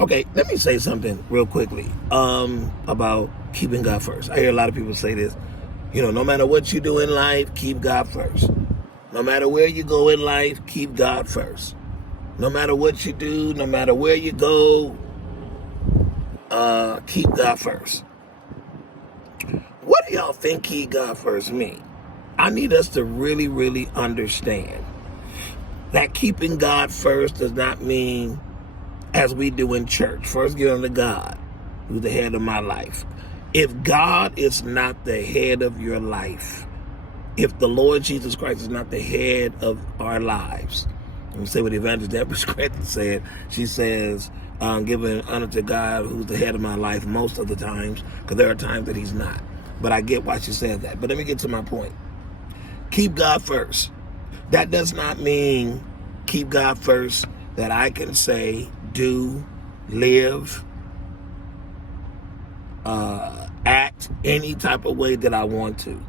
Okay, let me say something real quickly about keeping God first. I hear a lot of people say this. No matter what you do in life, keep God first. No matter where you go in life, keep God first. No matter what you do, no matter where you go, keep God first. What do y'all think keep God first mean? I need us to really, really understand that keeping God first does not mean, as we do in church, first get unto God, who's the head of my life. If God is not the head of your life, if the Lord Jesus Christ is not the head of our lives, let me say what Evangelist Deborah Scranton said. She says, giving honor to God, who's the head of my life most of the times, because there are times that he's not. But I get why she said that. But let me get to my point. Keep God first. That does not mean keep God first that I can say, do, live, act any type of way that I want to.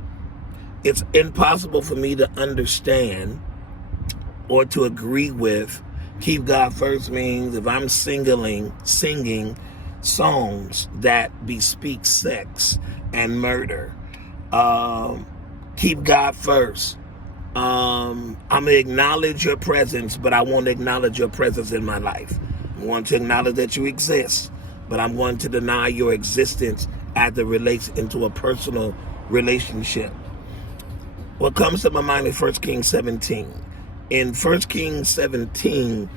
It's impossible for me to understand or to agree with keep God first means if I'm singing songs that bespeak sex and murder. Keep God first. I'm going to acknowledge your presence, but I won't acknowledge your presence in my life. I want to acknowledge that you exist, but I'm going to deny your existence as it relates into a personal relationship. What comes to my mind is 1 Kings 17. In 1 Kings 17,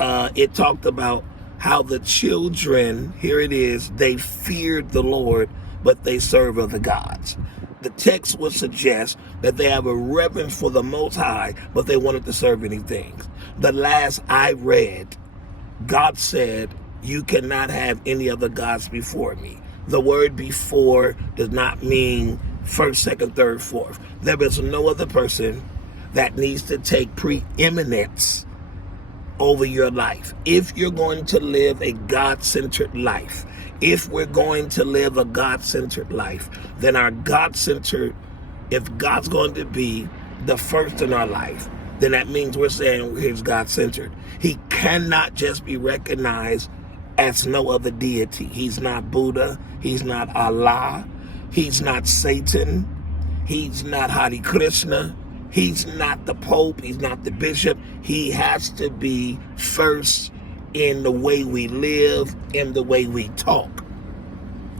it talked about how the children, here it is, they feared the Lord, but they serve other gods. The text would suggest that they have a reverence for the Most High, but they wanted to serve anything. The last I read, God said, you cannot have any other gods before me. The word before does not mean first, second, third, fourth. There is no other person that needs to take preeminence over your life. If you're going to live a God-centered life, if we're going to live a God-centered life, then if God's going to be the first in our life, then that means we're saying he's God-centered. He cannot just be recognized as no other deity. He's not Buddha. He's not Allah. He's not Satan. He's not Hare Krishna. He's not the Pope. He's not the bishop. He has to be first in the way we live, in the way we talk.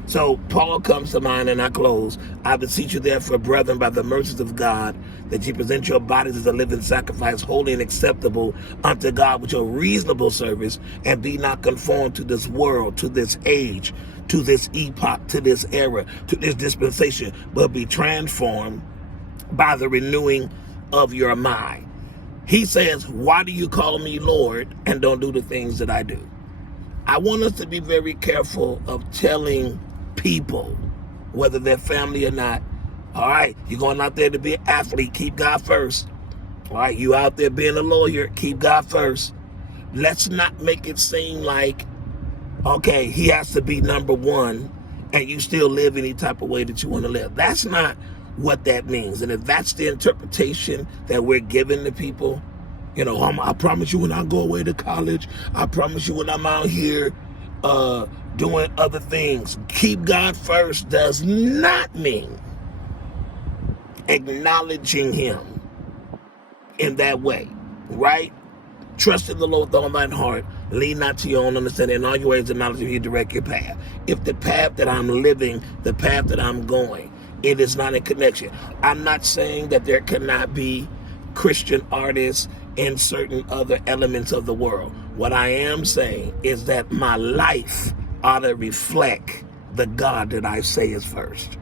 So Paul comes to mind, and I close. I beseech you therefore, brethren, by the mercies of God, that ye present your bodies as a living sacrifice, holy and acceptable unto God, with your reasonable service, and be not conformed to this world, to this age, to this epoch, to this era, to this dispensation, but be transformed by the renewing of your mind. He says, why do you call me Lord and don't do the things that I do? I want us to be very careful of telling people, whether they're family or not, all right, you're going out there to be an athlete, keep God first. All right, you out there being a lawyer, keep God first. Let's not make it seem like, okay, he has to be number one and you still live any type of way that you want to live. That's not what that means. And if that's the interpretation that we're giving to people, I promise you when I go away to college, I promise you when I'm out here doing other things. Keep God first does not mean acknowledging him in that way, right? Trust in the Lord with all thine heart. Lean not to your own understanding. In all your ways acknowledge him, he direct your path. If the path that I'm living, the path that I'm going, it is not in connection. I'm not saying that there cannot be Christian artists in certain other elements of the world. What I am saying is that my life ought to reflect the God that I say is first.